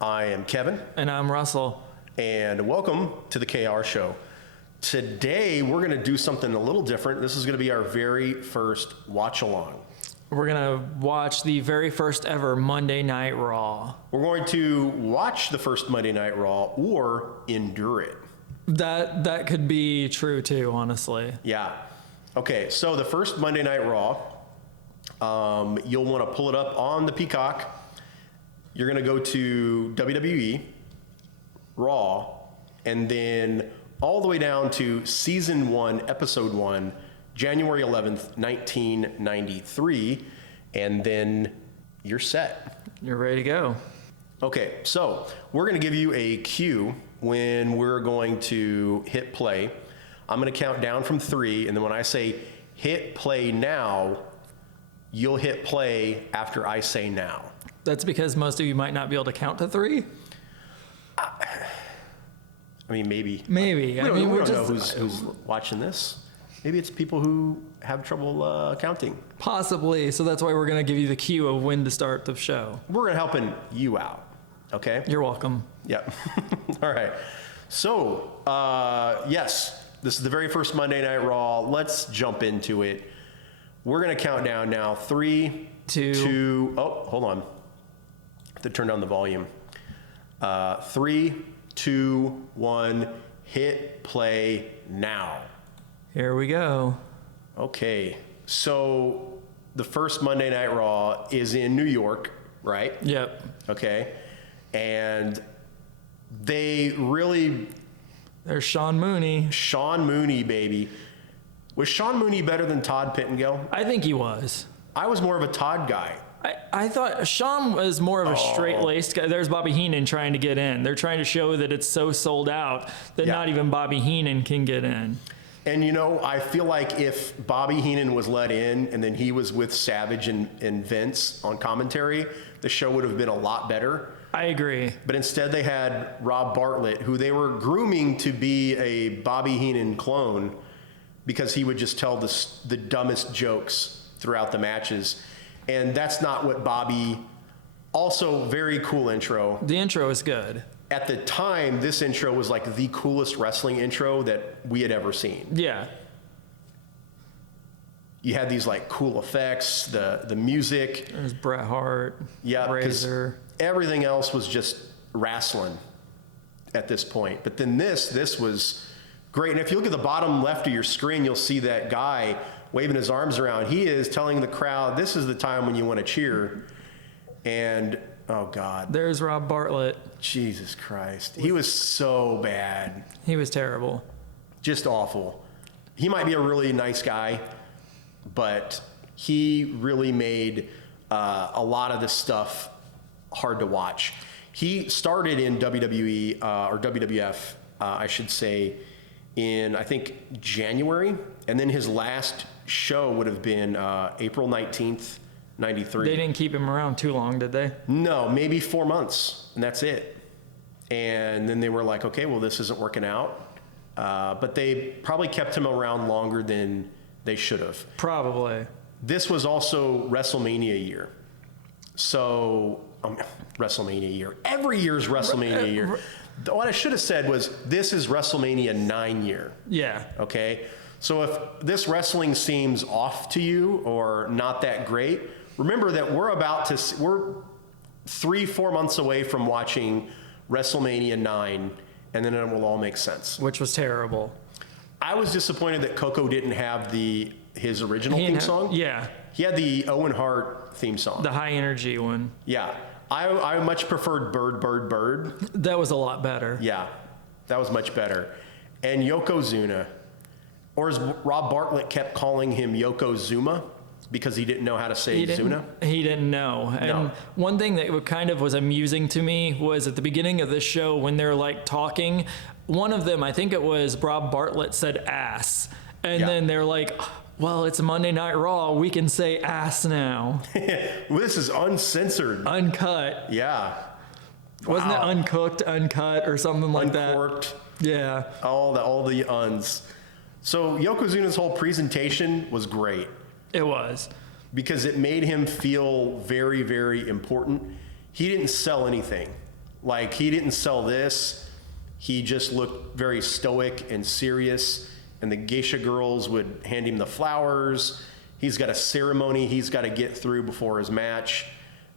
I am Kevin. And I'm Russell. And welcome to the KR Show. Today, we're going to do something a little different. This is going to be our very first watch-along. We're going to watch the very first ever Monday Night Raw. We're going to watch the first Monday Night Raw or endure it. That could be true too, honestly. Yeah. Okay, so the first Monday Night Raw, you'll want to pull it up on the Peacock. You're going to go to WWE, Raw, and then all the way down to Season 1, Episode 1, January 11th, 1993, and then you're set. You're ready to go. Okay, so we're going to give you a cue when we're going to hit play. I'm going to count down from 3, and then when I say hit play now, you'll hit play after I say now. That's because most of you might not be able to count to 3? I mean, maybe. Maybe. We don't know who's watching this. Maybe it's people who have trouble counting. Possibly. So that's why we're going to give you the cue of when to start the show. We're going to helping you out, okay? You're welcome. Yep. All right. So, yes, this is the very first Monday Night Raw. Let's jump into it. We're going to count down now. 3, 2. Oh, hold on. I have to turn down the volume. 3, 2, 1. Hit play now. Here we go. Okay. So the first Monday Night Raw is in New York, right? Yep. Okay. And they really... There's Sean Mooney. Sean Mooney, baby. Was Sean Mooney better than Todd Pittengill? I think he was. I was more of a Todd guy. I thought Sean was more of a straight-laced guy. There's Bobby Heenan trying to get in. They're trying to show that it's so sold out that not even Bobby Heenan can get in. And, you know, I feel like if Bobby Heenan was let in and then he was with Savage and Vince on commentary, the show would have been a lot better. I agree. But instead they had Rob Bartlett, who they were grooming to be a Bobby Heenan clone because he would just tell the dumbest jokes throughout the matches. And that's not what Bobby... Also, very cool intro. The intro is good. At the time, this intro was like the coolest wrestling intro that we had ever seen. Yeah. You had these like cool effects, the music. There's Bret Hart, yeah, Razor. Everything else was just wrestling at this point. But then this was great. And if you look at the bottom left of your screen, you'll see that guy waving his arms around. He is telling the crowd, this is the time when you want to cheer. And, oh, God. There's Rob Bartlett. Jesus Christ. He was so bad. He was terrible. Just awful. He might be a really nice guy, but he really made a lot of this stuff hard to watch. He started in WWE, or WWF, I should say, in, I think, January. And then his last show would have been April 19th, 93. They didn't keep him around too long, did they? No, maybe 4 months, and that's it. And then they were like, okay, well, this isn't working out. But they probably kept him around longer than they should have. Probably. This was also WrestleMania year. So, WrestleMania year. Every year's WrestleMania year. What I should have said was, this is WrestleMania 9 year. Yeah. Okay? So if this wrestling seems off to you or not that great, remember that we're 3-4 months away from watching WrestleMania 9, and then it will all make sense. Which was terrible. I was disappointed that Koko didn't have his original theme song. Yeah. He had the Owen Hart theme song. The high energy one. Yeah. I much preferred Bird, Bird, Bird. That was a lot better. Yeah. That was much better. And Yokozuna, or as Rob Bartlett kept calling him Yokozuna, because he didn't know how to say Zuna. He didn't know. And one thing that kind of was amusing to me was at the beginning of this show when they're like talking, one of them, I think it was Rob Bartlett, said ass. And then they're like, well, it's Monday Night Raw. We can say ass now. Well, this is uncensored. Uncut. Yeah. Wasn't it uncooked, uncut, or something like Uncorked. that? Yeah. All the uns. So Yokozuna's whole presentation was great. It was. Because it made him feel very, very important. He didn't sell anything. Like, he didn't sell this. He just looked very stoic and serious, and the geisha girls would hand him the flowers. He's got a ceremony he's got to get through before his match.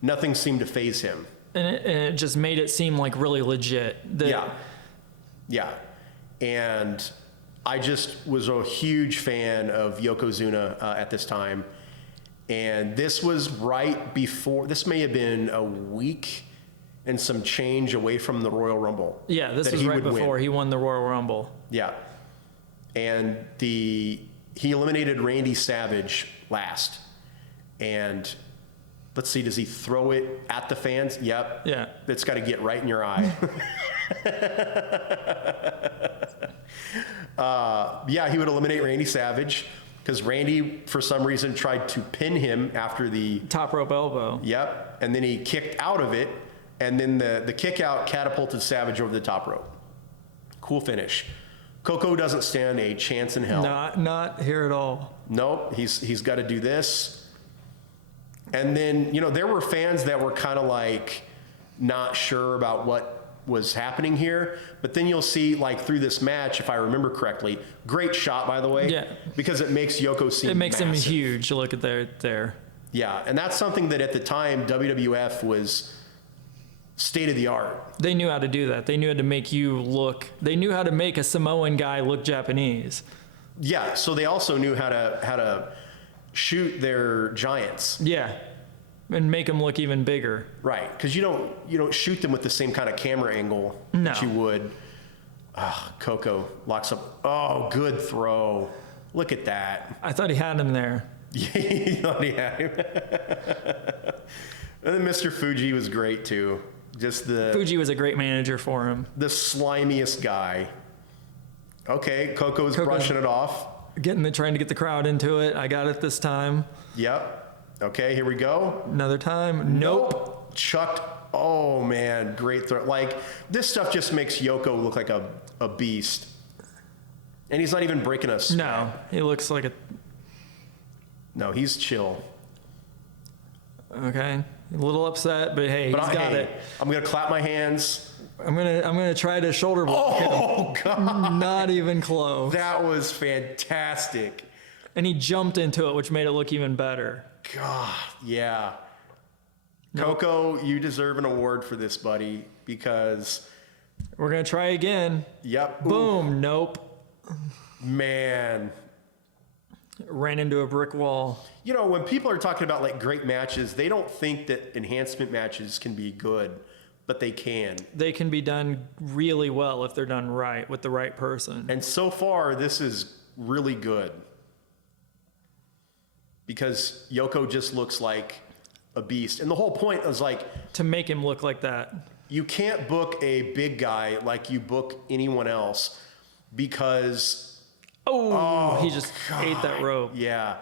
Nothing seemed to faze him. And it just made it seem like really legit. Yeah. And I just was a huge fan of Yokozuna at this time. And this was right before, this may have been a week and some change away from the Royal Rumble. Yeah, this was right before he won the Royal Rumble. Yeah. And he eliminated Randy Savage last. And let's see, does he throw it at the fans? Yep. Yeah. It's got to get right in your eye. He would eliminate Randy Savage because Randy, for some reason, tried to pin him after the top rope elbow. Yep. And then he kicked out of it. And then the kick out catapulted Savage over the top rope. Cool finish. Koko doesn't stand a chance in hell. Not here at all. Nope. He's got to do this. And then, there were fans that were kind of like not sure about what was happening here. But then you'll see, like, through this match, if I remember correctly, great shot, by the way. Yeah. Because it makes Yoko seem massive. Him huge. Look at there. Yeah. And that's something that at the time, WWF was state of the art. They knew how to do that. They knew how to make you look. They knew how to make a Samoan guy look Japanese. Yeah. So they also knew how to shoot their giants. Yeah. And make them look even bigger. Right. Because you don't shoot them with the same kind of camera angle that you would. Koko locks up. Oh, good throw. Look at that. I thought he had him there. Yeah, he thought he had him. And then Mr. Fuji was great too. Fuji was a great manager for him. The slimiest guy. Okay, Koko's brushing it off. Trying to get the crowd into it. I got it this time. Yep. Okay, here we go. Another time. Nope. Chucked. Oh man, great throw. Like, this stuff just makes Yoko look like a beast. And he's not even breaking us. No, he looks like a... No, he's chill. Okay. A little upset, but he's got it. I'm gonna clap my hands. I'm gonna try to shoulder block him. Oh God! Not even close. That was fantastic. And he jumped into it, which made it look even better. God, yeah. Nope. Koko, you deserve an award for this, buddy, because we're gonna try again. Yep. Boom. Ooh. Nope. Man. Ran into a brick wall. When people are talking about like great matches, they don't think that enhancement matches can be good, but they can. They can be done really well if they're done right with the right person. And so far, this is really good because Yoko just looks like a beast. And the whole point is like to make him look like that. You can't book a big guy like you book anyone else because he just ate that rope. Yeah.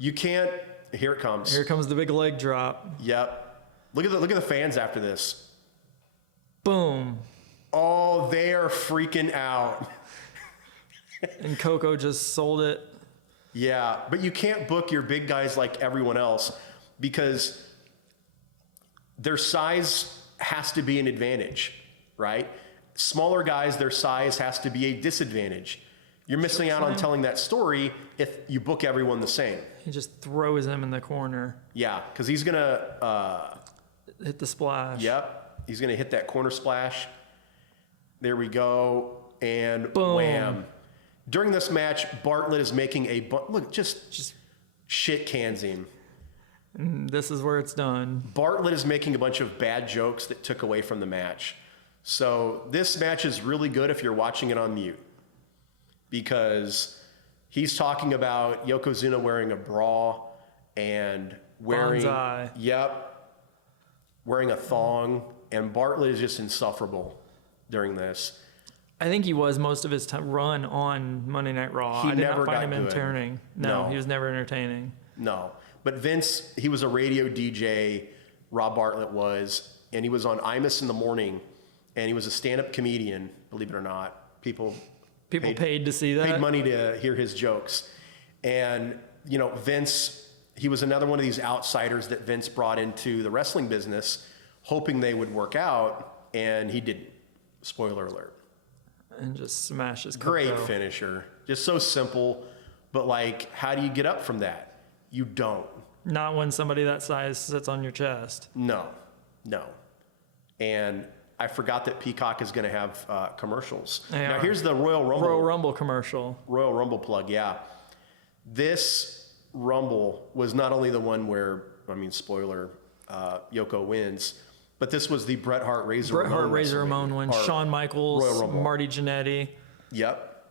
You can't. Here it comes. Here comes the big leg drop. Yep. Look at the fans after this. Boom. Oh, they are freaking out. And Koko just sold it. Yeah, but you can't book your big guys like everyone else because their size has to be an advantage, right? Smaller guys, their size has to be a disadvantage. You're missing out on telling that story if you book everyone the same. He just throws him in the corner. Yeah, because he's going to... hit the splash. Yep, he's going to hit that corner splash. There we go. And boom. Wham. During this match, Bartlett is making look, just shit cans him. And this is where it's done. Bartlett is making a bunch of bad jokes that took away from the match. So this match is really good if you're watching it on mute. Because he's talking about Yokozuna wearing a bra and wearing a thong, and Bartlett is just insufferable during this. I think he was most of his run on Monday Night Raw. I did not find him entertaining. No, he was never entertaining. No, but Vince, he was a radio DJ. Rob Bartlett was, and he was on Imus in the morning, and he was a stand-up comedian. Believe it or not, people paid to see that. Paid money to hear his jokes. And, Vince, he was another one of these outsiders that Vince brought into the wrestling business, hoping they would work out. and he didn't. Spoiler alert. And just smashes Koko. Great finisher. Just so simple. But, like, how do you get up from that? You don't. Not when somebody that size sits on your chest. No. And I forgot that Peacock is going to have commercials. Now, here's the Royal Rumble. Royal Rumble commercial. Royal Rumble plug, yeah. This Rumble was not only the one where, I mean, spoiler, Yoko wins, but this was the Bret Hart Razor Ramon wins. Shawn Michaels, Marty Jannetty. Yep.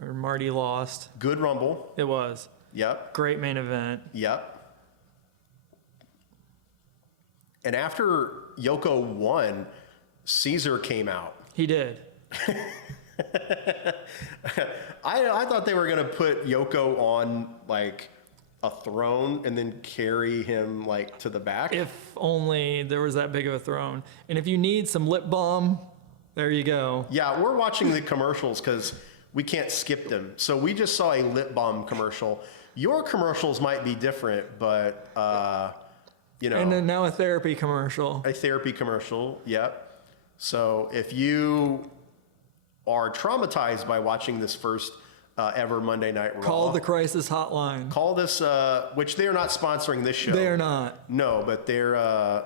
Or Marty lost. Good Rumble. It was. Yep. Great main event. Yep. And after Yoko won, Caesar came out. He did. I thought they were going to put Yoko on, like, a throne and then carry him, like, to the back. If only there was that big of a throne. And if you need some lip balm, there you go. Yeah, we're watching the commercials because we can't skip them. So we just saw a lip balm commercial. Your commercials might be different, but, you know. And then now a therapy commercial. A therapy commercial, yep. So if you are traumatized by watching this first ever Monday Night Raw, call the crisis hotline. Call this, which they are not sponsoring this show. They are not. No, but they're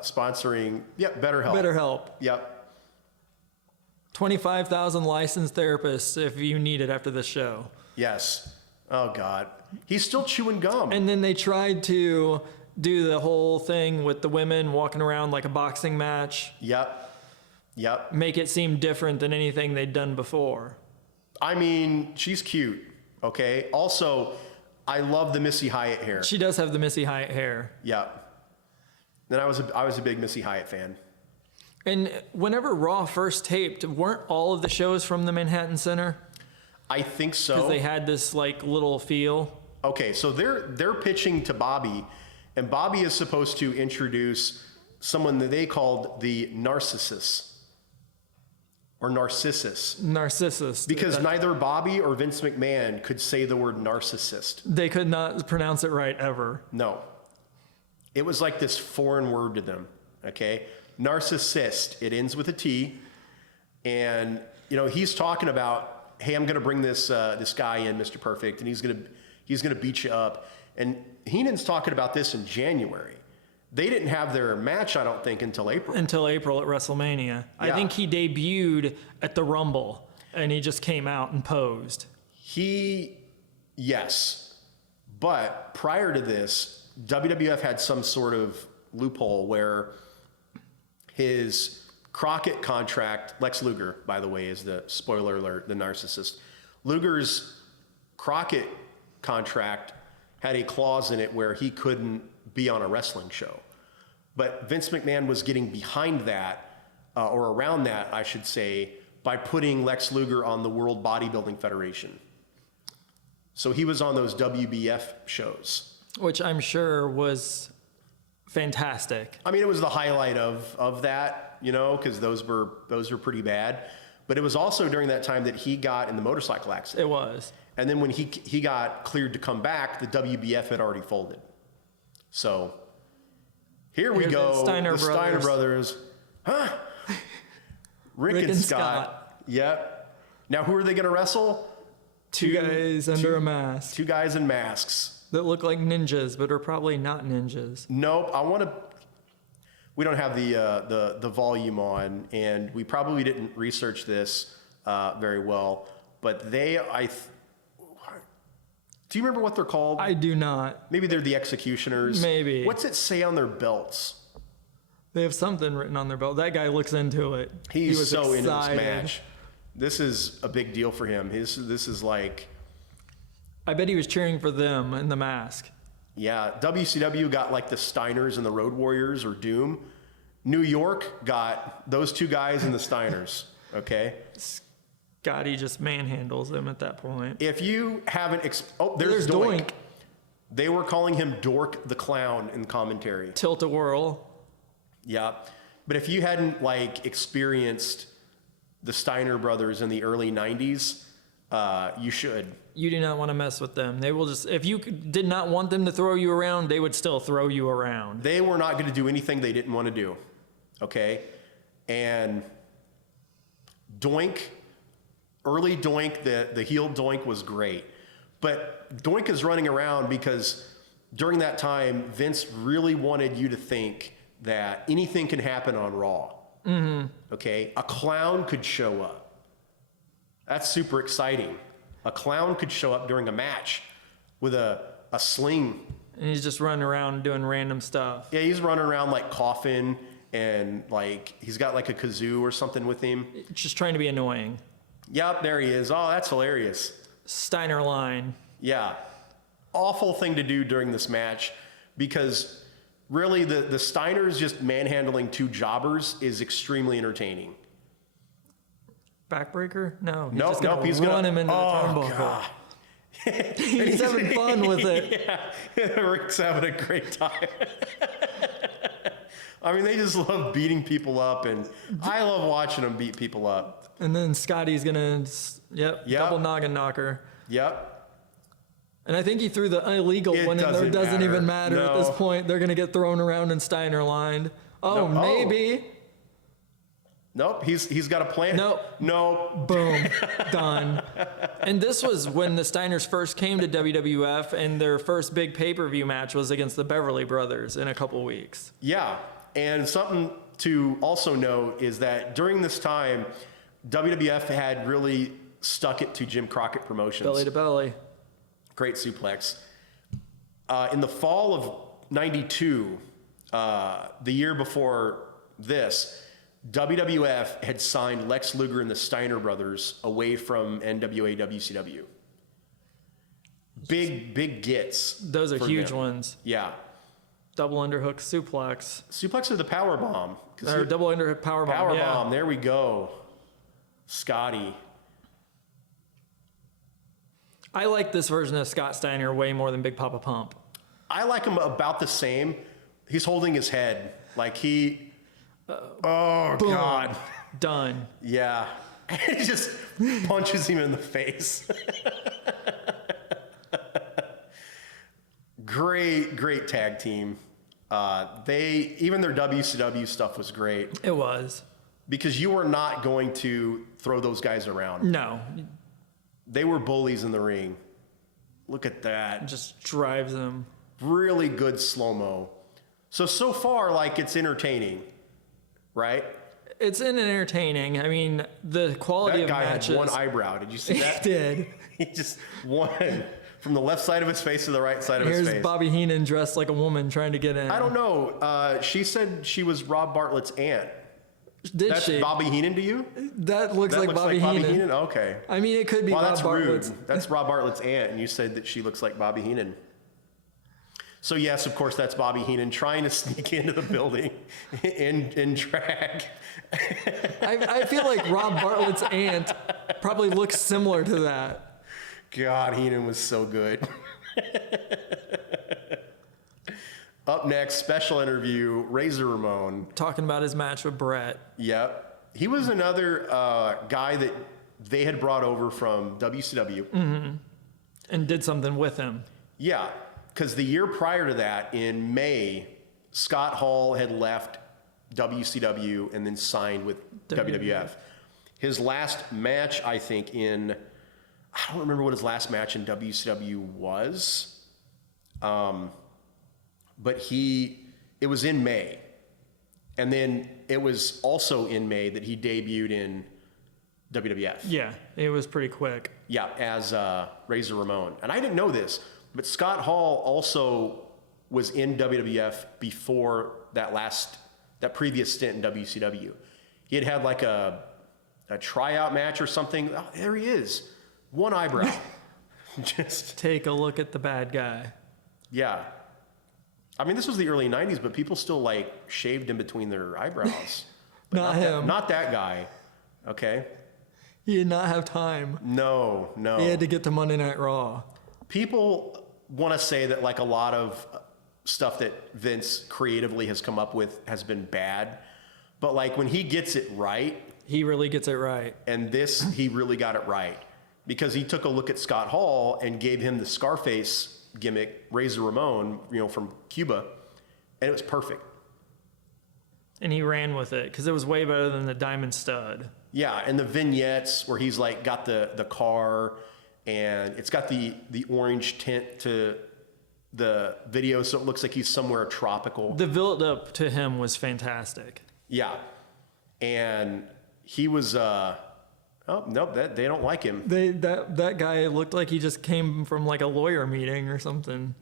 sponsoring, BetterHelp. BetterHelp. Yep. 25,000 licensed therapists if you need it after this show. Yes. Oh, God. He's still chewing gum. And then they tried to do the whole thing with the women walking around like a boxing match. Yep. Make it seem different than anything they'd done before. I mean, she's cute, okay? Also, I love the Missy Hyatt hair. She does have the Missy Hyatt hair. Yep. And I was a big Missy Hyatt fan. And whenever Raw first taped, weren't all of the shows from the Manhattan Center? I think so. Because they had this like little feel. Okay, so they're pitching to Bobby, and Bobby is supposed to introduce someone that they called the Narcissus. Or Narcissus. Because neither Bobby or Vince McMahon could say the word narcissist. They could not pronounce it right ever. No. It was like this foreign word to them, okay? Narcissist. It ends with a T. And, you know, he's talking about, hey, I'm going to bring this guy in, Mr. Perfect, and he's going to beat you up. And Heenan's talking about this in January. They didn't have their match, I don't think, until April. Until April at WrestleMania. Yeah. I think he debuted at the Rumble, and he just came out and posed. Yes. But prior to this, WWF had some sort of loophole where his Crockett contract, Lex Luger, by the way, is the spoiler alert, the narcissist. Luger's Crockett contract had a clause in it where he couldn't be on a wrestling show. But Vince McMahon was getting behind that, or around that, I should say, by putting Lex Luger on the World Bodybuilding Federation. So he was on those WBF shows. Which I'm sure was fantastic. I mean, it was the highlight of that, you know, because those were pretty bad. But it was also during that time that he got in the motorcycle accident. It was. And then when he got cleared to come back, the WBF had already folded. So here we go. Steiner Brothers. Huh? Rick and Scott. Yep. Now who are they going to wrestle? Two guys under a mask. Two guys in masks. That look like ninjas, but are probably not ninjas. Nope. We don't have the volume on, and we probably didn't research this very well. But do you remember what they're called? I do not. Maybe they're the Executioners. Maybe. What's it say on their belts? They have something written on their belt. That guy looks into it. He was so into this match. This is a big deal for him. This is like... I bet he was cheering for them in the mask. Yeah. WCW got like the Steiners and the Road Warriors or Doom. New York got those two guys and the Steiners. Okay? Scotty just manhandles them at that point. If you haven't... there's Doink. They were calling him Dork the Clown in commentary. Tilt-a-whirl. Yeah. But if you hadn't, like, experienced the Steiner Brothers in the early 90s, you should. You do not want to mess with them. They will just... If you did not want them to throw you around, they would still throw you around. They were not going to do anything they didn't want to do. Okay? And Doink, early Doink, the heel Doink was great. But Doink is running around because during that time, Vince really wanted you to think that anything can happen on Raw. Mm-hmm. Okay? A clown could show up. That's super exciting. A clown could show up during a match with a sling. And he's just running around doing random stuff. Yeah, he's running around like coughing and like he's got like a kazoo or something with him. Just trying to be annoying. Yep, there he is. Oh, that's hilarious. Steiner line. Yeah. Awful thing to do during this match because really the Steiners just manhandling two jobbers is extremely entertaining. Backbreaker? No. Nope, he's gonna run him into the turnbuckle. turnbuckle. He's having fun with it. Yeah, Rick's having a great time. I mean, they just love beating people up, and I love watching them beat people up. And then Scotty's gonna, double noggin knocker. Yep. And I think he threw the illegal one in there. It doesn't even matter at this point. They're gonna get thrown around and Steiner lined. Oh, no. Maybe. Nope, he's got a plan. Nope. Boom. Done. And this was when the Steiners first came to WWF, and their first big pay-per-view match was against the Beverly Brothers in a couple weeks. Yeah, and something to also note is that during this time, WWF had really stuck it to Jim Crockett Promotions. Belly to belly. Great suplex. In the fall of '92, the year before this, WWF had signed Lex Luger and the Steiner Brothers away from NWA WCW. Big gets. Those are huge ones. Yeah. Double underhook suplex. Suplex or the power bomb? Or double underhook power bomb. Power bomb. There we go. Scotty. I like this version of Scott Steiner way more than Big Papa Pump. I like him about the same. He's holding his head like he. Oh, boom. God. Done. Yeah. He just punches him in the face. Great tag team. Even their WCW stuff was great. It was. Because you were not going to throw those guys around. No. They were bullies in the ring. Look at that. It just drives them. Really good slow-mo. So far, like, it's entertaining. Right? It's entertaining. I mean, the quality of matches. That guy had one eyebrow. Did you see that? He did. He just one from the left side of his face to the right side of his face. Here's Bobby Heenan dressed like a woman trying to get in. I don't know. She said she was Rob Bartlett's aunt. That's Bobby Heenan to you? That looks like Bobby Heenan. Okay. I mean, it could be Rob Bartlett's. Rude. That's Rob Bartlett's aunt, and you said that she looks like Bobby Heenan. So yes, of course, that's Bobby Heenan trying to sneak into the building in drag. I feel like Rob Bartlett's aunt probably looks similar to that. God, Heenan was so good. Up next, special interview, Razor Ramon. Talking about his match with Brett. Yep. He was another guy that they had brought over from WCW. Mm-hmm. And did something with him. Yeah, because the year prior to that, in May, Scott Hall had left WCW and then signed with WWF. His last match, I think, I don't remember what his last match in WCW was. But it was in May. And then it was also in May that he debuted in WWF. Yeah, it was pretty quick. Yeah, as Razor Ramon. And I didn't know this, but Scott Hall also was in WWF before that previous stint in WCW. He had like a tryout match or something. Oh, there he is. One eyebrow. Just take a look at the bad guy. Yeah. I mean, this was the early 90s, but people still like shaved in between their eyebrows. Not him. Not that guy. Okay. He did not have time. No. He had to get to Monday Night Raw. People want to say that like a lot of stuff that Vince creatively has come up with has been bad, but like when he gets it right, he really gets it right. And this, he really got it right because he took a look at Scott Hall and gave him the Scarface gimmick, Razor Ramon, from Cuba, and it was perfect. And he ran with it because it was way better than the Diamond Stud. Yeah, and the vignettes where he's like got the car and it's got the orange tint to the video, so it looks like he's somewhere tropical. The build up to him was fantastic. Yeah. And he was oh nope, they don't like him. That guy looked like he just came from like a lawyer meeting or something.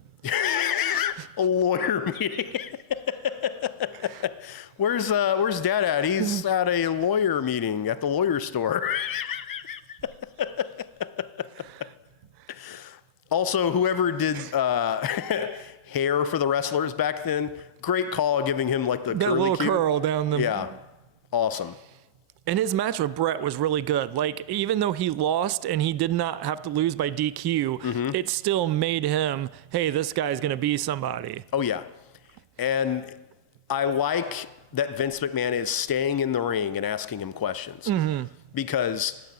A lawyer meeting. Where's Dad at? He's at a lawyer meeting at the lawyer store. Also, whoever did hair for the wrestlers back then, great call, giving him like the that curly little cue. curl down the. Yeah, awesome. And his match with Brett was really good. Like, even though he lost and he did not have to lose by DQ, it still made him, hey, this guy's going to be somebody. Oh, yeah. And I like that Vince McMahon is staying in the ring and asking him questions. Because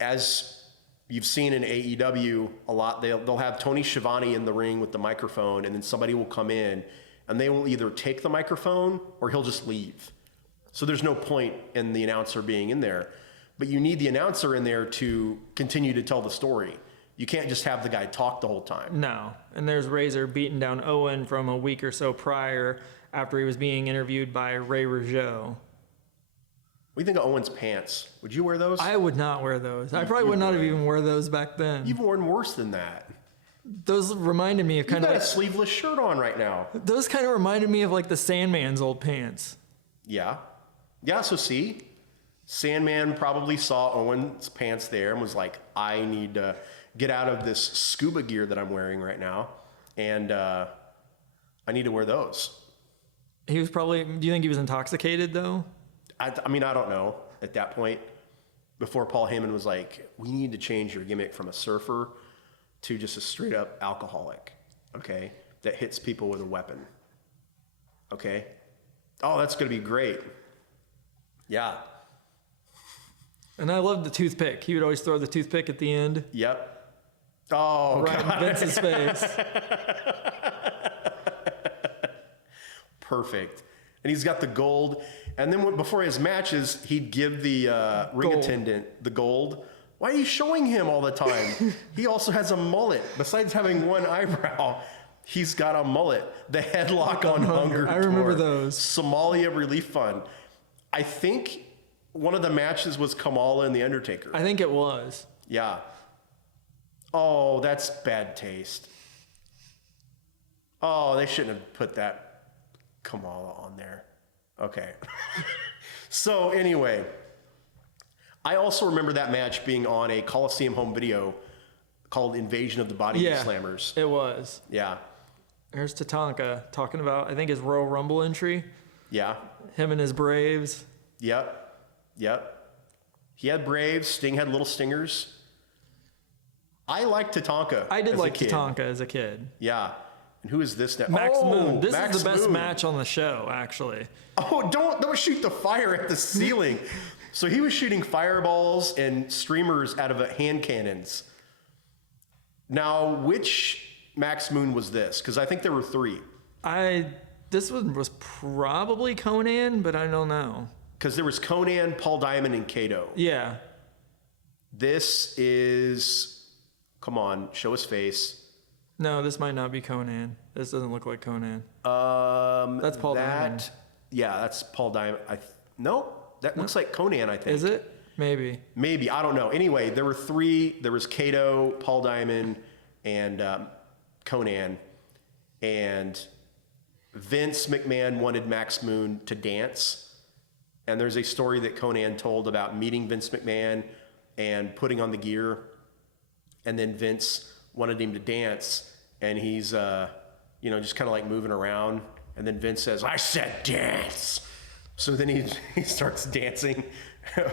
as you've seen in AEW a lot, they'll have Tony Schiavone in the ring with the microphone, and then somebody will come in, and they will either take the microphone or he'll just leave. So there's no point in the announcer being in there. But you need the announcer in there to continue to tell the story. You can't just have the guy talk the whole time. No. And there's Razor beating down Owen from a week or so prior after he was being interviewed by Ray Rougeau. What do you think of Owen's pants? Would you wear those? I would not wear those. I probably would not have even worn those back then. You've worn worse than that. Those reminded me of You've kind of got like, a sleeveless shirt on right now. those kind of reminded me of like the Sandman's old pants. Yeah. Yeah, so see, Sandman probably saw Owen's pants there and was like, I need to get out of this scuba gear that I'm wearing right now, and I need to wear those. He was probably, do you think he was intoxicated though? I mean, I don't know at that point, before Paul Heyman was like, we need to change your gimmick from a surfer to just a straight up alcoholic, okay, that hits people with a weapon, okay? Oh, that's going to be great. Yeah. And I loved the toothpick. He would always throw the toothpick at the end. Yep. Oh, right God. in Vince's face. Perfect. And he's got the gold. And then before his matches, he'd give the ring attendant the gold. Why are you showing him all the time? He also has a mullet. Besides having one eyebrow, he's got a mullet. The headlock on Hunger I remember Tour. those. Somalia Relief Fund. I think one of the matches was Kamala and The Undertaker. I think it was. Yeah. Oh, that's bad taste. Oh, they shouldn't have put that Kamala on there. Okay. So anyway, I also remember that match being on a Coliseum home video called Invasion of the Body Slammers. It was. Yeah. There's Tatanka talking about, I think, his Royal Rumble entry. Yeah. Him and his Braves. Yep. He had Braves. Sting had little stingers. I liked Tatanka. I did as like a kid. Tatanka as a kid. Yeah. And who is this now? Max Moon. This Max is the best Moon. match on the show, actually. Oh, don't shoot the fire at the ceiling. So he was shooting fireballs and streamers out of hand cannons. Now, which Max Moon was this? Because I think there were three. This one was probably Conan, but I don't know. Because there was Conan, Paul Diamond, and Kato. Yeah. This is, come on, show his face. No, this might not be Conan. This doesn't look like Conan. That's Paul Diamond. Yeah, that's Paul Diamond. That looks like Conan, I think. Is it? Maybe. Maybe, I don't know. Anyway, there were three. There was Kato, Paul Diamond, and Conan. And Vince McMahon wanted Max Moon to dance. And there's a story that Conan told about meeting Vince McMahon and putting on the gear. And then Vince wanted him to dance. And he's, just kind of like moving around. And then Vince says, I said dance. So then he starts dancing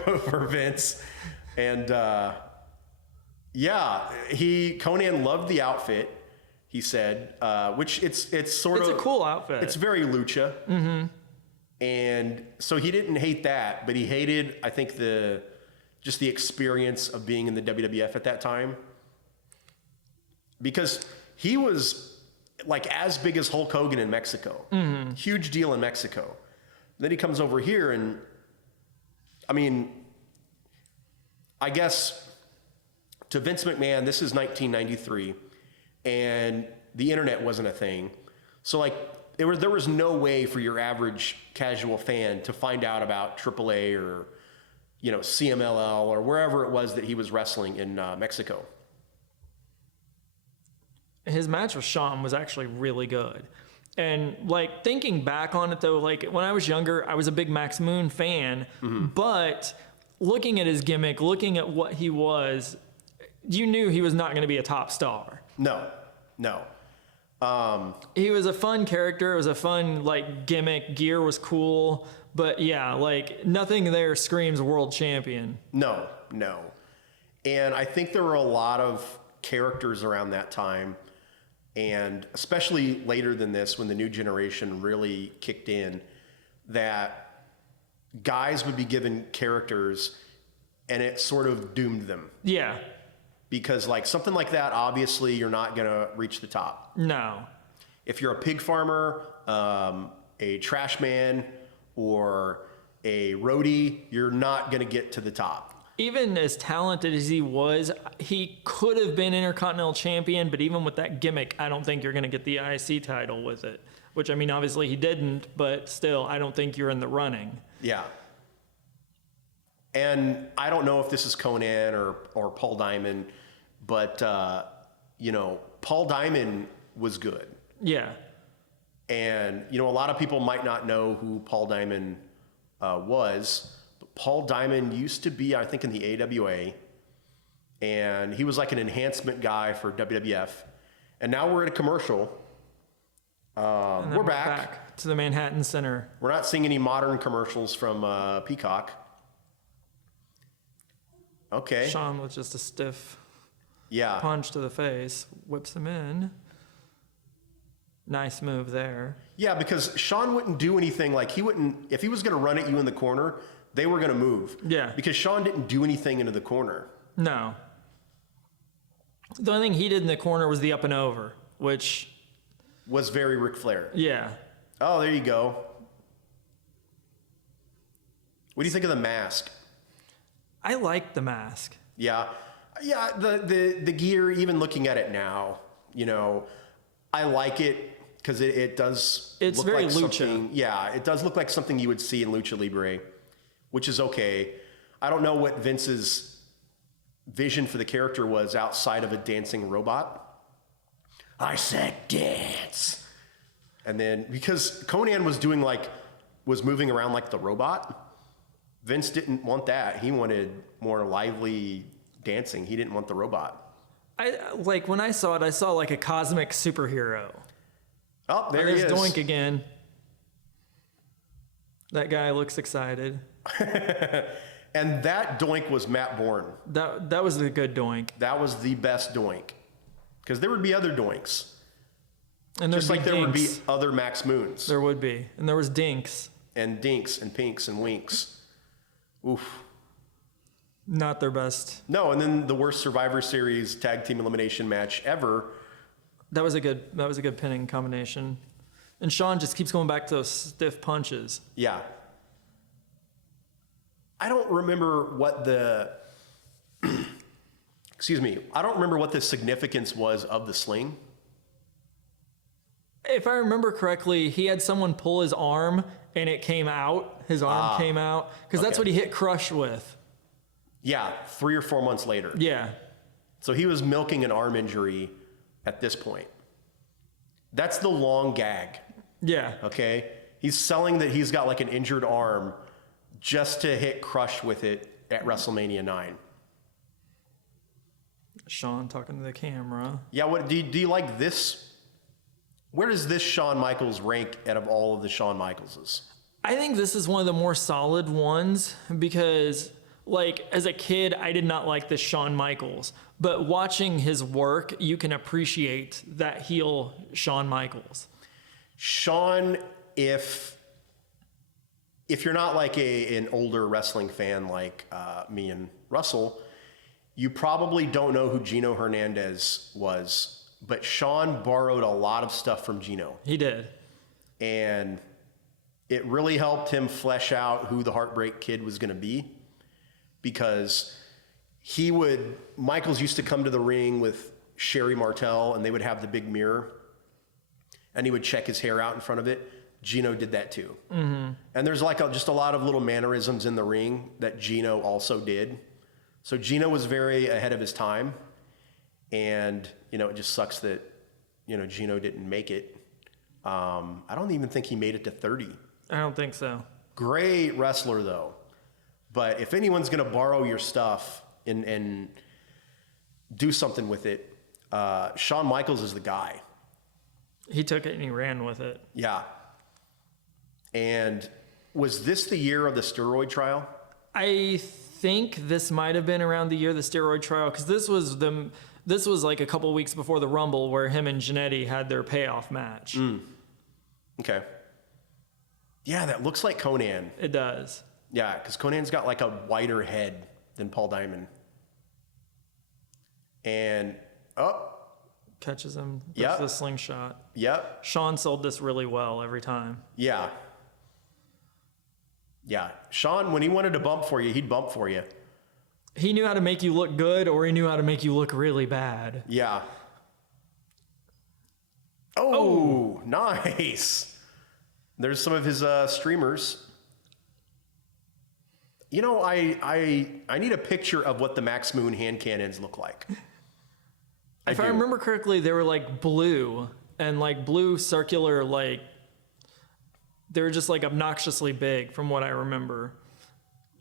over Vince. And Conan loved the outfit, he said, which it's sort of... It's a cool outfit. It's very lucha. Mm-hmm. And so he didn't hate that, but he hated, I think, just the experience of being in the WWF at that time. Because he was like as big as Hulk Hogan in Mexico. Mm-hmm. Huge deal in Mexico. Then he comes over here and, I mean, I guess to Vince McMahon, this is 1993 and the internet wasn't a thing. So like there was no way for your average casual fan to find out about AAA or, CMLL or wherever it was that he was wrestling in Mexico. His match with Shawn was actually really good. And like thinking back on it though, like when I was younger, I was a big Max Moon fan, but looking at his gimmick, looking at what he was, you knew he was not going to be a top star. No. He was a fun character. It was a fun like gimmick. Gear was cool, but yeah, like nothing there screams world champion. No. And I think there were a lot of characters around that time. And especially later than this, when the new generation really kicked in, that guys would be given characters and it sort of doomed them. Yeah. Because like something like that, obviously you're not going to reach the top. No. If you're a pig farmer, a trash man, or a roadie, you're not going to get to the top. Even as talented as he was, he could have been Intercontinental Champion, but even with that gimmick, I don't think you're going to get the IC title with it. Which, I mean, obviously he didn't, but still, I don't think you're in the running. Yeah. And I don't know if this is Conan or Paul Diamond, but, Paul Diamond was good. Yeah. And, a lot of people might not know who Paul Diamond was. Paul Diamond used to be, I think, in the AWA, and he was like an enhancement guy for WWF. And now we're at a commercial. We're back to the Manhattan Center. We're not seeing any modern commercials from Peacock. Okay. Shawn with just a stiff Yeah. punch to the face, whips him in. Nice move there. Yeah, because Shawn wouldn't do anything like if he was going to run at you in the corner, they were going to move. Yeah. Because Shawn didn't do anything into the corner. No. The only thing he did in the corner was the up and over, which was very Ric Flair. Yeah. Oh, there you go. What do you think of the mask? I like the mask. Yeah. Yeah, the gear, even looking at it now, I like it because it does It's look very like lucha. something. Yeah, it does look like something you would see in Lucha Libre, which is okay. I don't know what Vince's vision for the character was outside of a dancing robot. I said dance. And then because Conan was moving around like the robot, Vince didn't want that. He wanted more lively dancing. He didn't want the robot. When I saw it, I saw like a cosmic superhero. Oh, there he is. There's Doink again. That guy looks excited. And that Doink was Matt Bourne. That was a good Doink. That was the best Doink. Because there would be other Doinks. And Just like there would be Dinks. other Max Moons. There would be. And there was Dinks. And Dinks and Pinks and Winks. Oof. Not their best. No, and then the worst Survivor Series tag team elimination match ever. That was a good pinning combination. And Shawn just keeps going back to those stiff punches. Yeah. I don't remember what excuse me. I don't remember what the significance was of the sling. If I remember correctly, he had someone pull his arm and it came out. His arm came out. Because that's what he hit Crush with. Yeah, 3 or 4 months later. Yeah. So he was milking an arm injury at this point. That's the long gag. Yeah. Okay? He's selling that he's got like an injured arm just to hit Crush with it at WrestleMania 9. Shawn talking to the camera. Yeah, what do you like this? Where does this Shawn Michaels rank out of all of the Shawn Michaelses? I think this is one of the more solid ones because, like, as a kid, I did not like this Shawn Michaels. But watching his work, you can appreciate that heel Shawn Michaels. Shawn, if you're not like an older wrestling fan like me and Russell, you probably don't know who Gino Hernandez was. But Shawn borrowed a lot of stuff from Gino. He did. And it really helped him flesh out who the Heartbreak Kid was going to be, because Michaels used to come to the ring with Sherry Martel, and they would have the big mirror, and he would check his hair out in front of it. Gino did that too. Mm-hmm. And there's like just a lot of little mannerisms in the ring that Gino also did. So Gino was very ahead of his time, and, it just sucks that, Gino didn't make it. I don't even think he made it to 30. I don't think so. Great wrestler, though. But if anyone's going to borrow your stuff and do something with it, Shawn Michaels is the guy. He took it and he ran with it. Yeah. And was this the year of the steroid trial? I think this might have been around the year of the steroid trial, because this was like a couple of weeks before the Rumble, where him and Jannetty had their payoff match. Okay. Yeah, that looks like Conan. It does. Yeah, because Conan's got like a wider head than Paul Diamond. And, catches him with Yep. the slingshot. Yep. Shawn sold this really well every time. Yeah. Yeah. Shawn, when he wanted to bump for you, he'd bump for you. He knew how to make you look good, or he knew how to make you look really bad. Yeah. Oh, nice. There's some of his streamers. I need a picture of what the Max Moon hand cannons look like. If I remember correctly, they were like blue, and like blue circular, like they were just like obnoxiously big from what I remember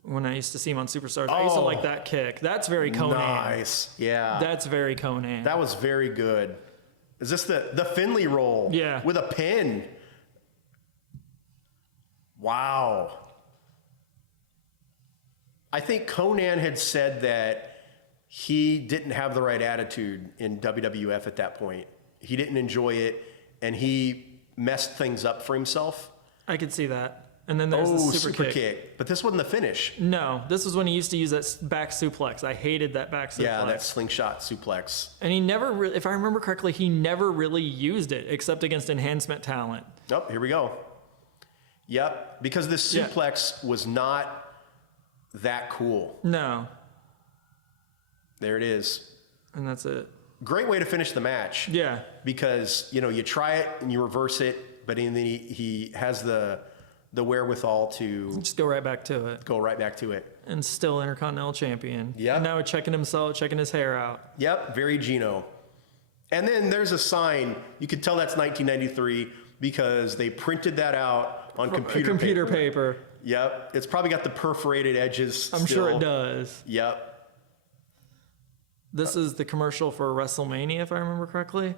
when I used to see him on Superstars. I used to like that kick. That's very Conan. Nice. Yeah. That's very Conan. That was very good. Is this the Finley roll? Yeah. With a pin. Wow. I think Conan had said that he didn't have the right attitude in WWF at that point. He didn't enjoy it, and he messed things up for himself. I could see that. And then there's the super kick. But this wasn't the finish. No, this was when he used to use that back suplex. I hated that back suplex. Yeah, that slingshot suplex. And he never really, if I remember correctly, he never really used it except against enhancement talent. Oh, here we go. Yep, because this suplex was not that cool. No. There it is. And that's it. Great way to finish the match. Yeah. Because, you try it and you reverse it, but then he has the wherewithal to just go right back to it. Go right back to it. And still Intercontinental Champion. Yeah. And now checking his hair out. Yep, very Gino. And then there's a sign. You could tell that's 1993 because they printed that out on computer paper. Yep. It's probably got the perforated edges. I'm sure it does. Yep. This is the commercial for WrestleMania, if I remember correctly.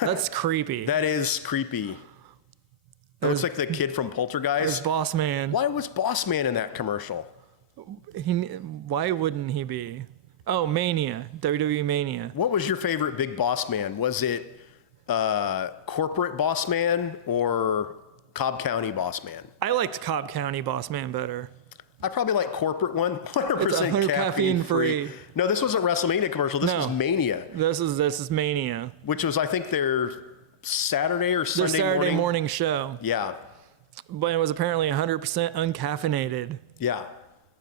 That's creepy. That is creepy. It looks like the kid from Poltergeist. There's Boss Man. Why was Boss Man in that commercial? Why wouldn't he be? Oh, Mania. WWE Mania. What was your favorite Big Boss Man? Was it Corporate Boss Man or Cobb County Boss Man? I liked Cobb County Boss Man better. I probably like corporate one. 100% It's 100% caffeine free. No, this wasn't WrestleMania commercial. This was Mania. This is Mania. Which was, I think, their Saturday or Sunday their Saturday morning show. Yeah. But it was apparently 100% uncaffeinated. Yeah.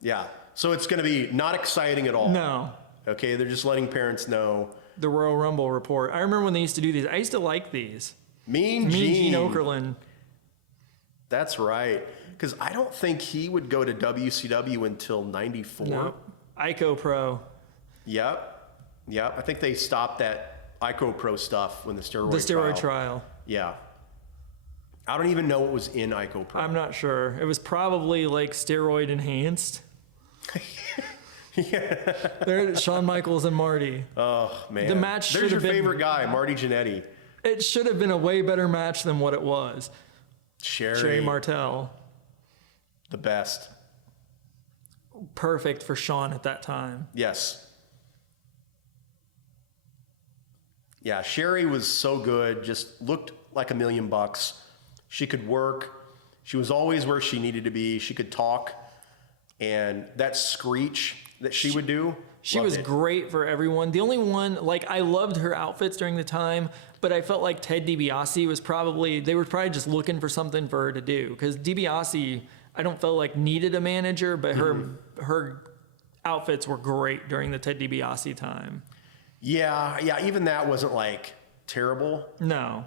Yeah. So it's going to be not exciting at all. No. Okay, they're just letting parents know. The Royal Rumble report. I remember when they used to do these. I used to like these. Mean Gene Okerlund. That's right. Because I don't think he would go to WCW until 94. No. Ico Pro. Yep. I think they stopped that Ico Pro stuff when the steroid trial. Yeah. I don't even know what was in Ico Pro. I'm not sure. It was probably like steroid enhanced. Yeah. There's Shawn Michaels and Marty. Oh, man. The match There's your favorite guy, Marty Jannetty. It should have been a way better match than what it was. Sherry Martel. The best. Perfect for Shawn at that time. Yes. Yeah, Sherry was so good, just looked like $1 million. She could work. She was always where she needed to be. She could talk. And that screech that she would do. She Loved was it. great for everyone. The only one, like, I loved her outfits during the time, but I felt like Ted DiBiase was they were probably just looking for something for her to do. Because DiBiase, I don't feel like needed a manager, but her outfits were great during the Ted DiBiase time. Yeah, even that wasn't like terrible. No.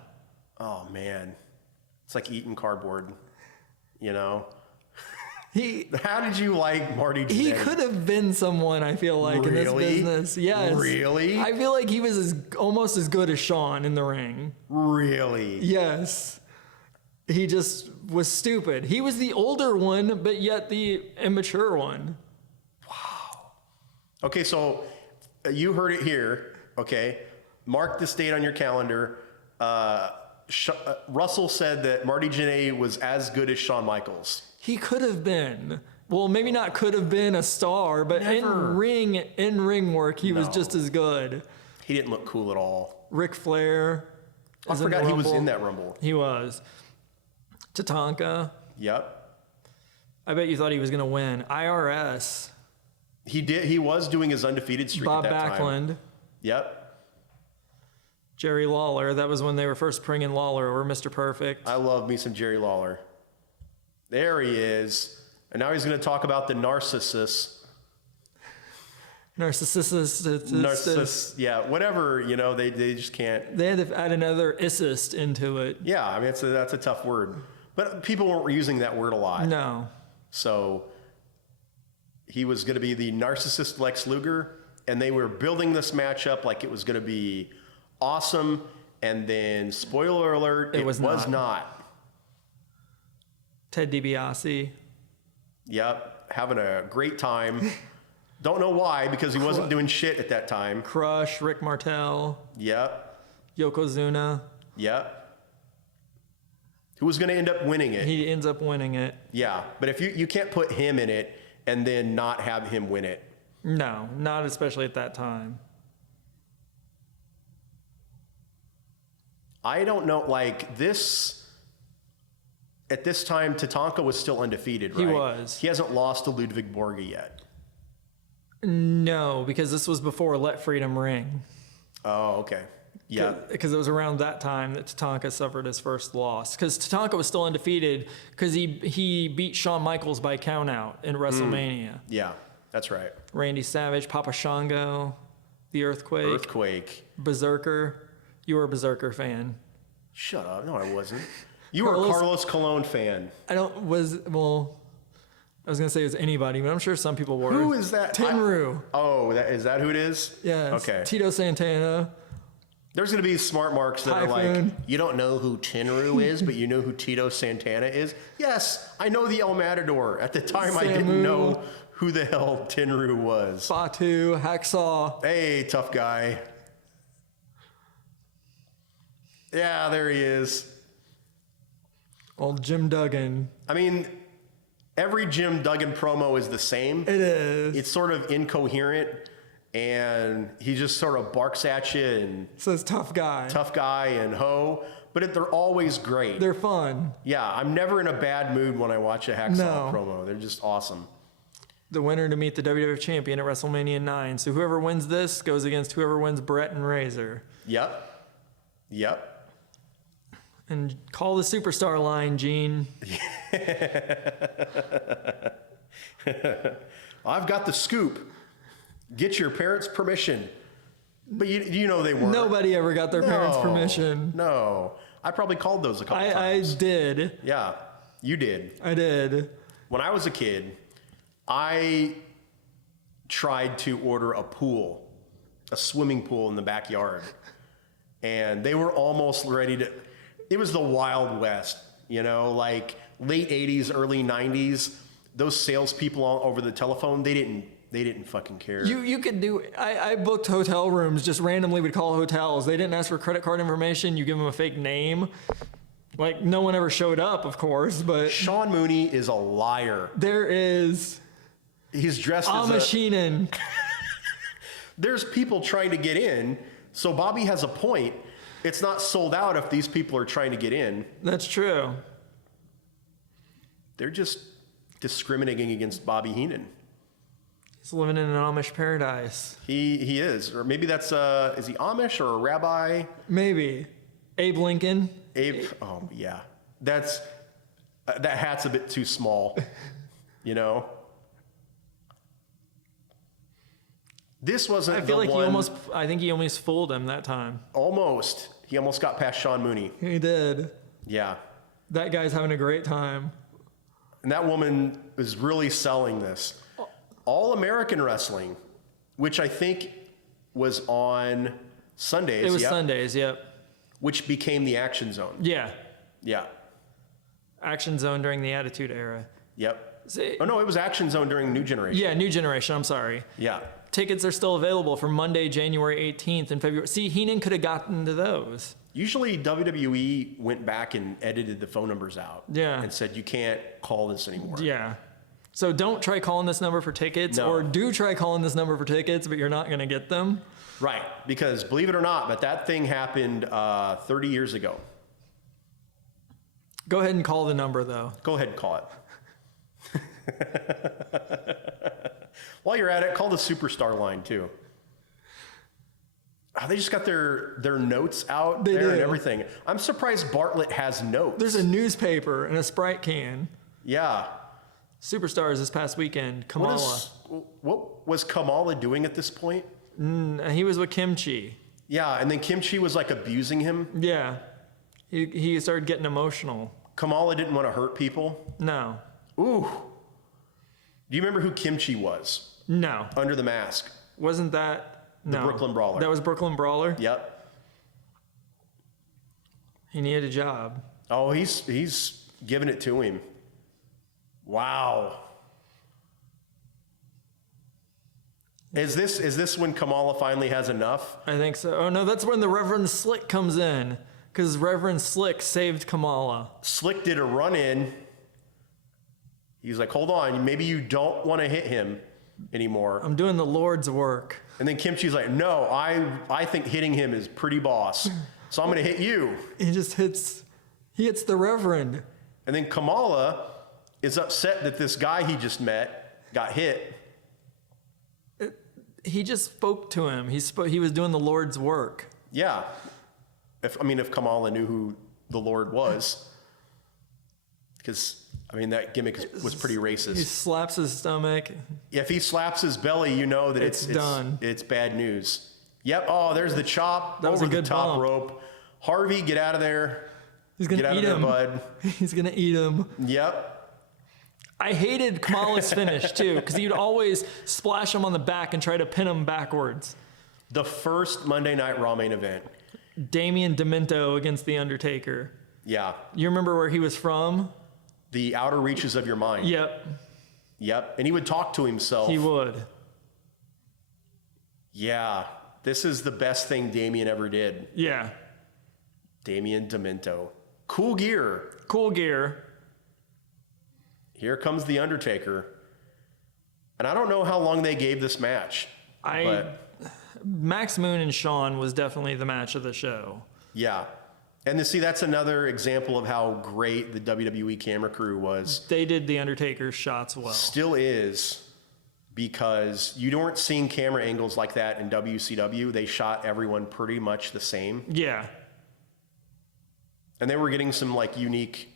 Oh man, it's like eating cardboard, you know. How did you like Marty Jannetty? He could have been someone, I feel like, in this business. Yes. Really? I feel like he was almost as good as Shawn in the ring. Really? Yes. He just was stupid. He was the older one, but yet the immature one. Wow. Okay, so you heard it here. Okay, mark this date on your calendar. Russell said that Marty Jannetty was as good as Shawn Michaels. He could have been. Well, maybe not could have been a star, but Never. in ring work, he was just as good. He didn't look cool at all. Ric Flair. I forgot he was in that Rumble. He was. Tatanka. Yep. I bet you thought he was going to win. IRS. He did. He was doing his undefeated streak Bob at that time. Backlund. Yep. Jerry Lawler. That was when they were first bringing Lawler over Mr. Perfect. I love me some Jerry Lawler. There he is. And now he's going to talk about the narcissist. Narcissist. Yeah, whatever, you know, they just can't. They had to add another "issist" into it. Yeah, I mean, that's a tough word. But people weren't using that word a lot. No. So he was going to be the narcissist Lex Luger, and they were building this matchup like it was going to be awesome. And then, spoiler alert, it was not. Ted DiBiase. Yep, having a great time. Don't know why, because he wasn't doing shit at that time. Crush, Rick Martel. Yep. Yokozuna. Yep. Who was going to end up winning it? He ends up winning it. Yeah, but if you can't put him in it and then not have him win it. No, not especially at that time. I don't know, like this. At this time, Tatanka was still undefeated, right? He was. He hasn't lost to Ludwig Borga yet. No, because this was before Let Freedom Ring. Oh, okay. Yeah. Because it was around that time that Tatanka suffered his first loss. Because Tatanka was still undefeated because he beat Shawn Michaels by countout in WrestleMania. Yeah, that's right. Randy Savage, Papa Shango, The Earthquake. Berserker. You were a Berserker fan. Shut up. No, I wasn't. You were a Carlos Colon fan. I was going to say it was anybody, but I'm sure some people were. Who is that? Tenryu. Is that who it is? Yeah. Okay. Tito Santana. There's going to be smart marks that Typhoon. are like, you don't know who Tenryu is, but you know who Tito Santana is? Yes, I know the El Matador. At the time, I didn't know who the hell Tenryu was. Fatu, Hacksaw. Hey, tough guy. Yeah, there he is. Old Jim Duggan. I mean, every Jim Duggan promo is the same. It is. It's sort of incoherent, and he just sort of barks at you and says tough guy and ho, but they're always great. They're fun. Yeah, I'm never in a bad mood when I watch a Hacksaw promo. They're just awesome. The winner to meet the WWF champion at WrestleMania 9. So whoever wins this goes against whoever wins Brett and Razor. Yep. And call the superstar line, Gene. I've got the scoop. Get your parents' permission. But you know they weren't. Nobody ever got their parents' permission. No. I probably called those a couple times. I did. Yeah, you did. I did. When I was a kid, I tried to order a swimming pool in the backyard. And they were almost ready to... It was the Wild West, you know, like late 80s, early 90s. Those salespeople over the telephone, they didn't fucking care. You could do... I booked hotel rooms, just randomly would call hotels. They didn't ask for credit card information. You give them a fake name. Like, no one ever showed up, of course, but... Sean Mooney is a liar. There is... He's dressed as Machinen. There's people trying to get in, so Bobby has a point. It's not sold out if these people are trying to get in. That's true. They're just discriminating against Bobby Heenan. He's living in an Amish paradise. He is. Or maybe that's, is he Amish or a rabbi? Maybe. Abe Lincoln. Abe, oh, yeah. That hat's a bit too small, you know? This wasn't I feel the like one, I think he almost fooled him that time. Almost. He almost got past Sean Mooney. He did. Yeah. That guy's having a great time. And that woman was really selling this. All American Wrestling, which I think was on Sundays. It was Sundays, yep. Which became the Action Zone. Yeah. Yeah. Action Zone during the Attitude Era. Yep. See, Oh, no, it was Action Zone during New Generation. yeah, New Generation, I'm sorry. Yeah. Tickets are still available for Monday, January 18th and February. See, Heenan could have gotten to those. Usually WWE went back and edited the phone numbers out. Yeah. And said, you can't call this anymore. Yeah. So don't try calling this number for tickets, No. or do try calling this number for tickets, but you're not going to get them. Right. Because believe it or not, but that thing happened 30 years ago. Go ahead and call the number, though. Go ahead and call it. While you're at it, call the Superstar line too. Oh, they just got their notes out They there do. and everything. I'm surprised Bartlett has notes. There's a newspaper and a Sprite can. Yeah. Superstars this past weekend, Kamala. What was Kamala doing at this point? He was with Kimchi. Yeah, and then Kimchi was like abusing him. Yeah. He started getting emotional. Kamala didn't want to hurt people. No. Ooh. Do you remember who Kimchi was? No. Under the Mask. Wasn't that... No. Brooklyn Brawler. That was Brooklyn Brawler? Yep. He needed a job. Oh, he's giving it to him. Wow. Is this when Kamala finally has enough? I think so. Oh, no, that's when the Reverend Slick comes in. Because Reverend Slick saved Kamala. Slick did a run-in. He's like, hold on, maybe you don't want to hit him anymore. I'm doing the Lord's work. And then Kimchi's like, no, I think hitting him is pretty boss. So I'm going to hit you. He hits the Reverend. And then Kamala is upset that this guy he just met got hit. He just spoke to him. He was doing the Lord's work. Yeah. If Kamala knew who the Lord was. Because, that gimmick was pretty racist. He slaps his stomach. If he slaps his belly, you know that it's done. It's bad news. Yep. Oh, there's the chop That was over a the good top bump. rope. Harvey, get out of there. He's going Get to out eat of him. there, bud. He's going to eat him. Yep. I hated Kamala's finish, too, because he'd always splash him on the back and try to pin him backwards. The first Monday Night Raw main event. Damien DeMento against The Undertaker. Yeah. You remember where he was from? The outer reaches of your mind. Yep, Yep. And he would talk to himself. he would. Yeah. This is the best thing Damien ever did. Yeah. Damien DeMento. Cool gear. Cool gear. Here comes The Undertaker. And I don't know how long they gave this match. But Max Moon and Shawn was definitely the match of the show. yeah. And to see, that's another example of how great the WWE camera crew was. They did The Undertaker's shots well. Still is, because you weren't seeing camera angles like that in WCW. They shot everyone pretty much the same. Yeah. And they were getting some unique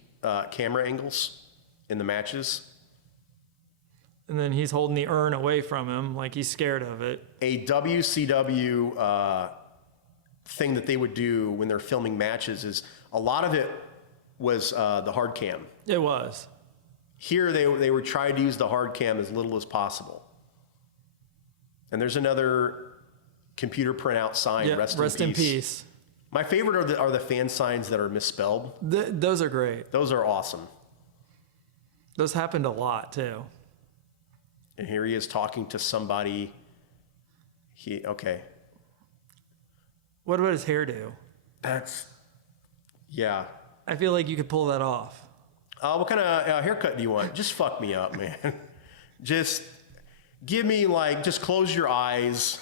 camera angles in the matches. And then he's holding the urn away from him like he's scared of it. A WCW thing that they would do when they're filming matches is a lot of it was the hard cam. It was. Here they were trying to use the hard cam as little as possible. And there's another computer printout sign. Yeah, Rest in peace. My favorite are the fan signs that are misspelled. Those are great. Those are awesome. Those happened a lot, too. And here he is talking to somebody. Okay. What about his hairdo? Yeah. I feel like you could pull that off. What kind of haircut do you want? Just fuck me up, man. Just give me just close your eyes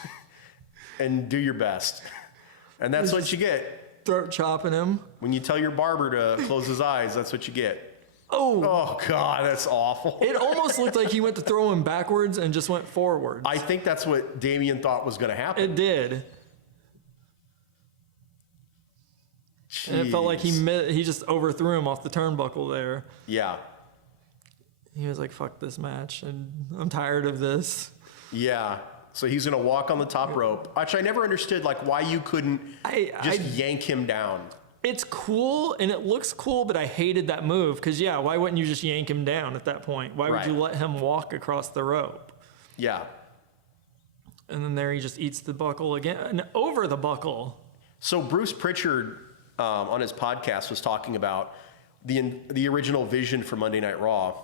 and do your best. And that's what you get. Throat chopping him. When you tell your barber to close his eyes, that's what you get. Oh, God, that's awful. It almost looked like he went to throw him backwards and just went forwards. I think that's what Damien thought was going to happen. It did. And it felt like he just overthrew him off the turnbuckle there. Yeah. He was like, fuck this match, and I'm tired of this. Yeah. So he's going to walk on the top rope, which I never understood, like, why you couldn't just yank him down. It's cool, and it looks cool, but I hated that move, because, yeah, why wouldn't you just yank him down at that point? Why would you let him walk across the rope? Yeah. And then there he just eats the buckle again, and over the buckle. So Bruce Pritchard, on his podcast, was talking about the original vision for Monday Night Raw.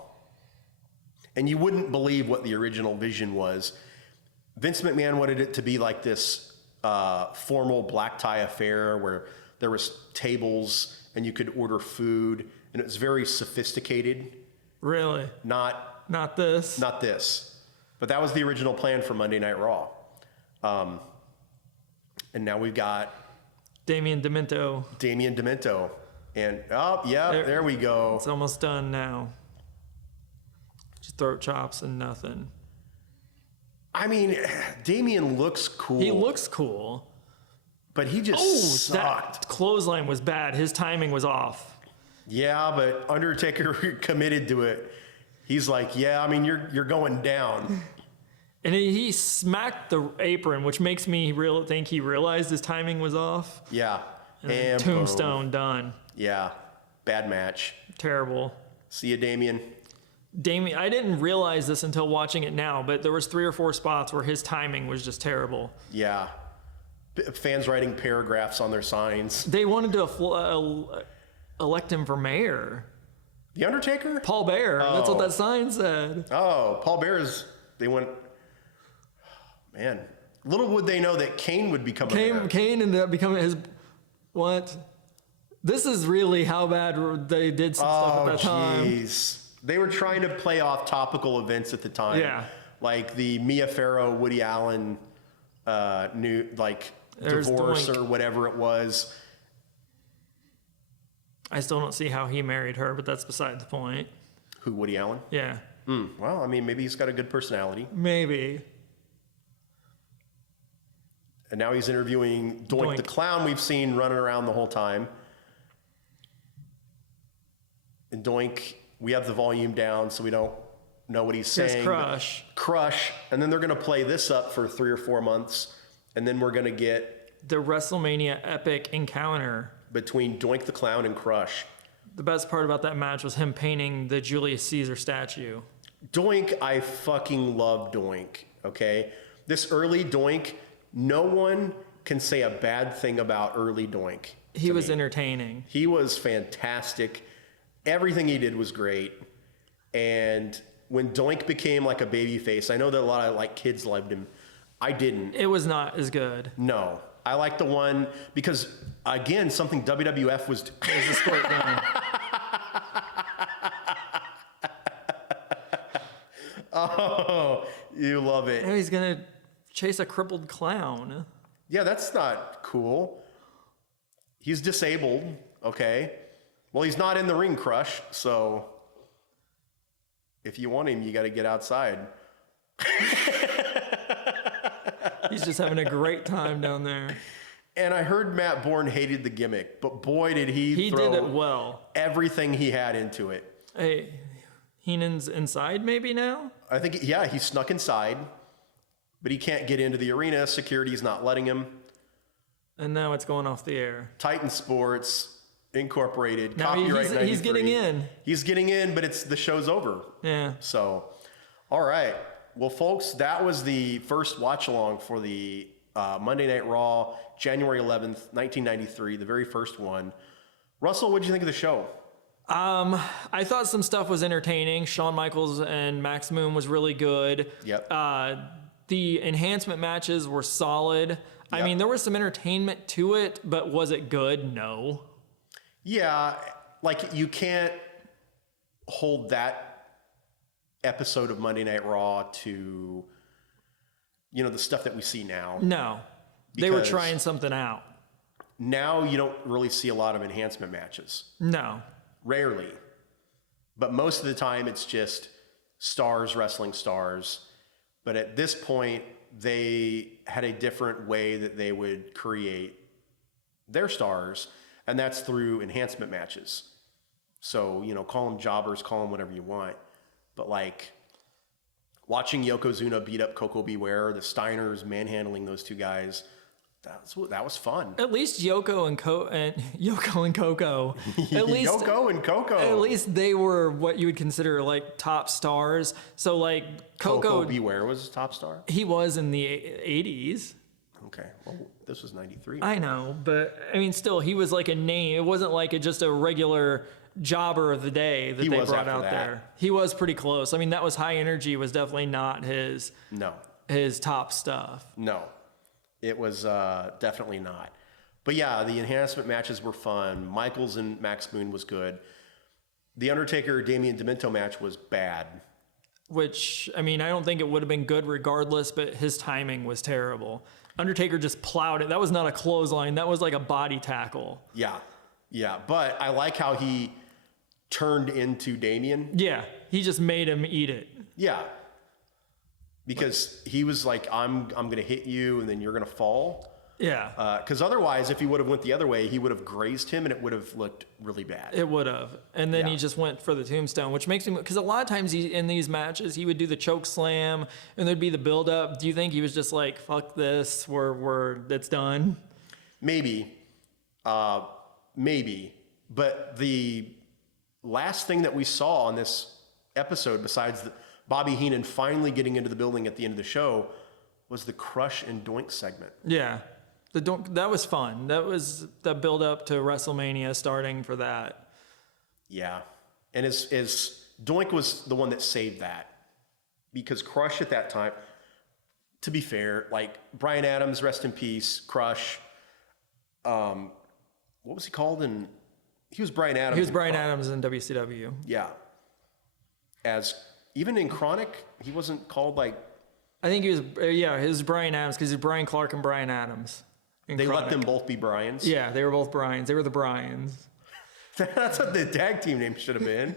And you wouldn't believe what the original vision was. Vince McMahon wanted it to be like this formal black tie affair where there was tables and you could order food, and it was very sophisticated. Really? Not this. Not this. But that was the original plan for Monday Night Raw. And now we've got Damien DeMento. And, there we go. It's almost done now. Just throat chops and nothing. I mean, Damien looks cool. He looks cool. But he just sucked. That clothesline was bad. His timing was off. Yeah, but Undertaker committed to it. He's like, yeah, I mean, you're going down. And he smacked the apron, which makes me think he realized his timing was off. Yeah. And tombstone, boom. Done. Yeah. Bad match. Terrible. See you, Damien. I didn't realize this until watching it now, but there was 3 or 4 spots where his timing was just terrible. Yeah. Fans writing paragraphs on their signs. They wanted to elect him for mayor. The Undertaker? Paul Bear. Oh. That's what that sign said. Oh, Paul Bear's. They went. Man, little would they know that Kane would become a mayor. Kane ended up becoming his. What? This is really how bad they did some stuff at that time. Jeez. They were trying to play off topical events at the time. Yeah. Like the Mia Farrow, Woody Allen, divorce or whatever it was. I still don't see how he married her, but that's beside the point. Who, Woody Allen? Yeah. Well, I mean, maybe he's got a good personality. Maybe. And now he's interviewing Doink the Clown we've seen running around the whole time. And Doink, we have the volume down, so we don't know what he's saying. Crush. And then they're going to play this up for 3 or 4 months. And then we're going to get the WrestleMania epic encounter between Doink the Clown and Crush. The best part about that match was him painting the Julius Caesar statue. Doink, I fucking love Doink, okay? This early Doink, no one can say a bad thing about early Doink. He was entertaining. He was fantastic. Everything he did was great. And when Doink became like a baby face, I know that a lot of kids loved him. I didn't. It was not as good. No. I like the one because, again, something WWF was... There's a squirt gun. Oh, you love it. Now he's going to chase a crippled clown. Yeah, that's not cool. He's disabled, okay? Well, he's not in the ring, Crush, so if you want him, you got to get outside. He's just having a great time down there. And I heard Matt Bourne hated the gimmick, but boy, did he throw did it well. Everything he had into it. Hey, Heenan's inside maybe now? I think, yeah, he snuck inside, but he can't get into the arena. Security's not letting him. And now it's going off the air. Titan Sports Incorporated, now copyright 93. He's getting in. He's getting in, but the show's over. Yeah. So, all right. Well, folks, that was the first watch-along for the Monday Night Raw, January 11th, 1993, the very first one. Russell, what did you think of the show? I thought some stuff was entertaining. Shawn Michaels and Max Moon was really good. Yep. The enhancement matches were solid. Yep. I mean, there was some entertainment to it, but was it good? No. Yeah, you can't hold that episode of Monday Night Raw to, the stuff that we see now. No. They were trying something out. Now you don't really see a lot of enhancement matches. No. Rarely. But most of the time, it's just stars wrestling stars. But at this point, they had a different way that they would create their stars, and that's through enhancement matches. So, call them jobbers, call them whatever you want. But like watching Yokozuna beat up Koko B, Ware, the Steiners manhandling those two guys, that was fun. At least Yoko and Coco. Yoko and Coco. At least they were what you would consider like top stars. So like Koko B, Ware was a top star? He was in the 80s. Okay, well, this was 93. I know, but I mean, still, he was like a name. It wasn't like just a regular jobber of the day that they brought out there. He was pretty close. I mean, that was High Energy was definitely not his top stuff. No, it was definitely not. But yeah, the enhancement matches were fun. Michaels and Max Moon was good. The Undertaker Damien DeMento match was bad. Which, I mean, I don't think it would have been good regardless, but his timing was terrible. Undertaker just plowed it. That was not a clothesline. That was like a body tackle. Yeah. But I like how he turned into Damien. Yeah, he just made him eat it. Yeah. Because he was like, I'm going to hit you and then you're going to fall. Yeah. Because otherwise, if he would have went the other way, he would have grazed him and it would have looked really bad. It would have. And then he just went for the tombstone, which makes me... Because a lot of times in these matches, he would do the choke slam and there'd be the build-up. Do you think he was just like, fuck this, it's done? Maybe. Maybe. But the last thing that we saw on this episode, besides Bobby Heenan finally getting into the building at the end of the show, was the Crush and Doink segment. Yeah. That was fun. That was the build up to WrestleMania starting for that. Yeah. And as Doink was the one that saved that. Because Crush at that time, to be fair, like Bryan Adams, rest in peace, Crush, what was he called? He was Bryan Adams. He was Bryan Adams in WCW. Yeah. Even in Chronic, he wasn't called like... I think he was Bryan Adams because he's Brian Clark and Bryan Adams. They let them both be Bryans? Yeah, they were both Bryans. They were the Bryans. That's what the tag team name should have been.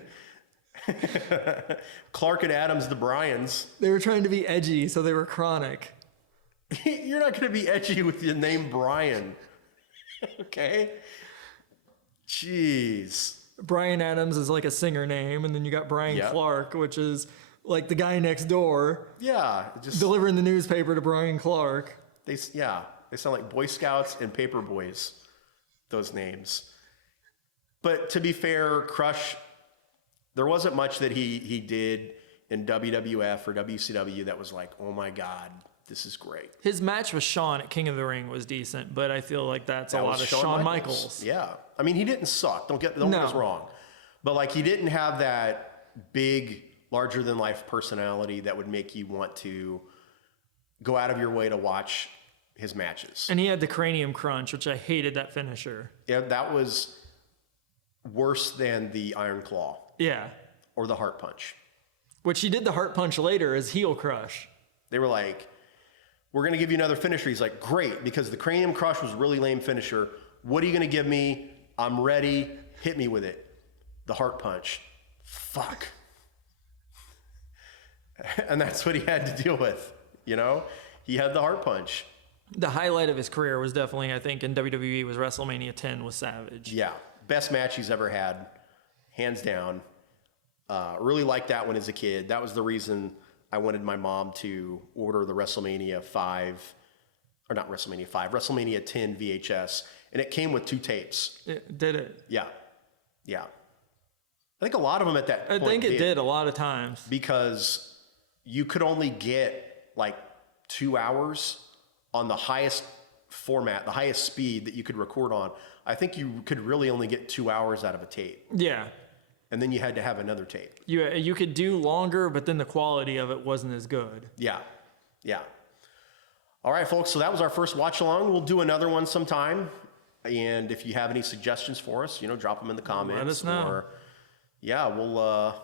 Clark and Adams, the Bryans. They were trying to be edgy, so they were Chronic. You're not going to be edgy with the name Bryan. Okay? Jeez. Bryan Adams is like a singer name, and then you got Brian Clark, which is like the guy next door. Yeah. Just delivering the newspaper to Brian Clark. They sound like Boy Scouts and Paper Boys, those names. But to be fair, Crush, there wasn't much that he did in WWF or WCW that was like, oh my God, this is great. His match with Shawn at King of the Ring was decent, but I feel like that's a lot of Shawn Michaels. Yeah. I mean, he didn't suck. Don't get us wrong. But like, he didn't have that big, larger than life personality that would make you want to go out of your way to watch his matches. And he had the cranium crunch, which I hated that finisher. Yeah, that was worse than the Iron Claw. Yeah. Or the Heart Punch. Which he did the Heart Punch later as heel crush. They were like, we're going to give you another finisher. He's like, great, because the cranium crush was a really lame finisher. What are you going to give me? I'm ready. Hit me with it. The Heart Punch. Fuck. And that's what he had to deal with. He had the Heart Punch. The highlight of his career was definitely, I think, in WWE was WrestleMania 10 with Savage. Yeah. Best match he's ever had. Hands down. Really liked that one as a kid. That was the reason I wanted my mom to order the WrestleMania 10 VHS. And it came with 2 tapes. Did it? Yeah. I think a lot of them at that point I think it did a lot of times. Because you could only get like 2 hours on the highest format, the highest speed that you could record on. I think you could really only get 2 hours out of a tape. Yeah. And then you had to have another tape. You could do longer, but then the quality of it wasn't as good. Yeah. All right, folks. So that was our first watch along. We'll do another one sometime. And if you have any suggestions for us, drop them in the comments. Let us know. Or, we'll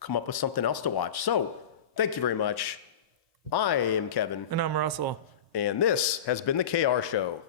come up with something else to watch. So thank you very much. I am Kevin. And I'm Russell. And this has been the KR Show.